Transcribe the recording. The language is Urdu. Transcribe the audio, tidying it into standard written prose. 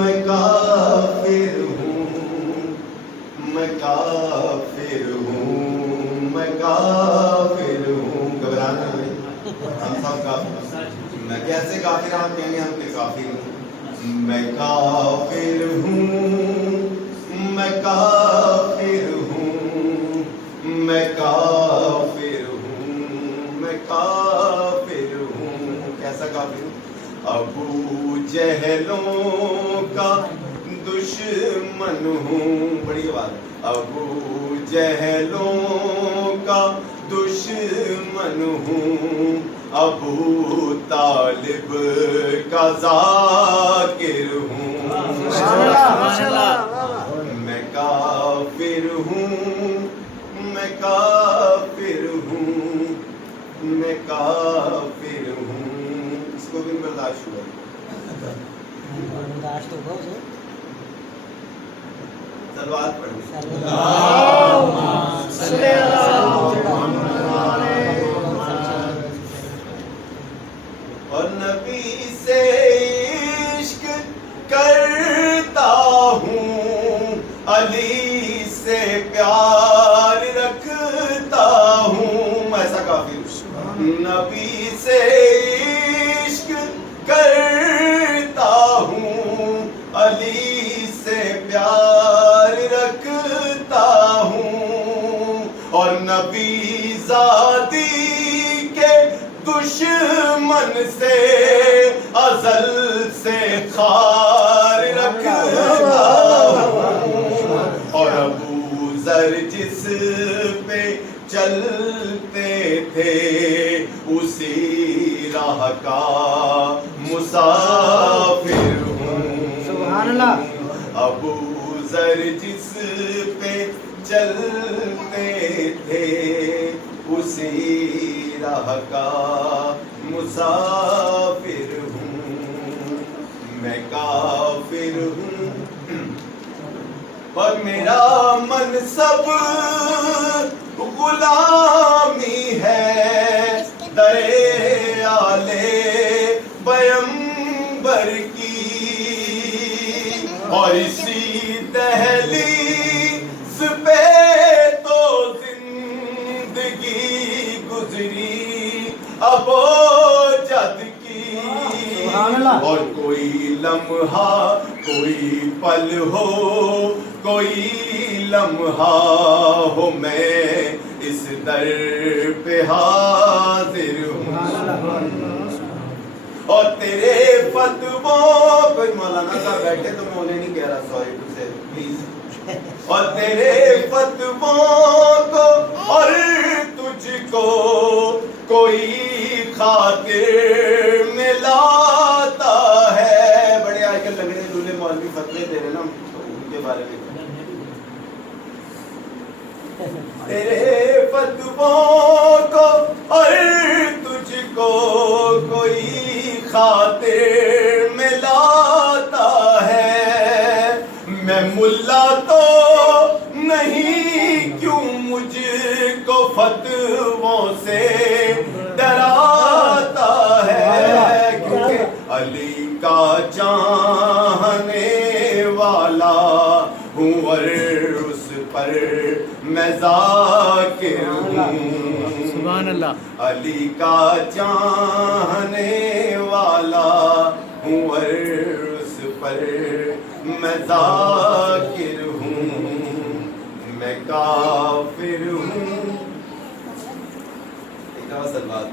میں کافر ہوں، میں کافر ہوں، میں کافر ہوں. گھبرانا نہیں، ہم سب کافر ہیں. میں کیسے کافر آپ کہیں گے ہم کہ کافر ہوں. میں کافر ہوں، میں کافر ہوں، میں کافر ہوں، میں کافر ہوں. کیسا کافر ہوں؟ ابو جہلوں کا دشمن ہوں. بڑی بات. ابو جہلوں کا دشمن ہوں، ابو طالب کا ذاکر ہوں. میں کافر ہوں، میں کافر ہوں، میں کافر ہوں. اس کو بھی برداشت ہوا. سلوات پڑھیں. اور نبی سے عشق کرتا ہوں، علی سے پیار رکھتا ہوں. ایسا کافی نبی سے عشق کرتا ہوں، علی سے پیار رکھتا ہوں. اور نبی زادی کے دشمن سے ازل سے خار رکھتا ہوں. اور ابو ذر جس پہ چلتے تھے اسی راہ کا مسافر ہوں. سبحان اللہ. ابو ذر جس پہ چلتے تھے اسی راہ کا مسافر ہوں. میں کافر ہوں اور میرا منصب غلامی ہے درے آلے پیمبر کی. اور اسی دہلیز پہ تو زندگی گزری ابو جد کی. اور کوئی لمحہ کوئی پل ہو کوئی لمحہ ہو میں اس در پہ حاضر ہوں. اور تیرے فتووں کوئی مولانا صاحب بیٹھے تو میں انہیں نہیں کہہ رہا، سوری ٹو سے پلیز. اور تیرے فتووں کو اور تجھ کو کوئی خاطر میں لاتا ہے. بڑے آج کل لگ رہے دولہے مولوی فتوے دے رہے نا ان کے بارے میں. تیرے فتووں کو اور تجھ کو کوئی خاطر میں لاتا ہے. میں ملا تو نہیں کیوں مجھ کو فتووں سے ڈراتا ہے. کیونکہ علی کا چاہنے والا ہوں اور اس پر میں ذاکر ہوں. سبحان اللہ. علی کا چاہنے والا ہوں اور اس پر میں ذاکر ہوں. میں کافر ہوں. ایک دفعہ سلوات.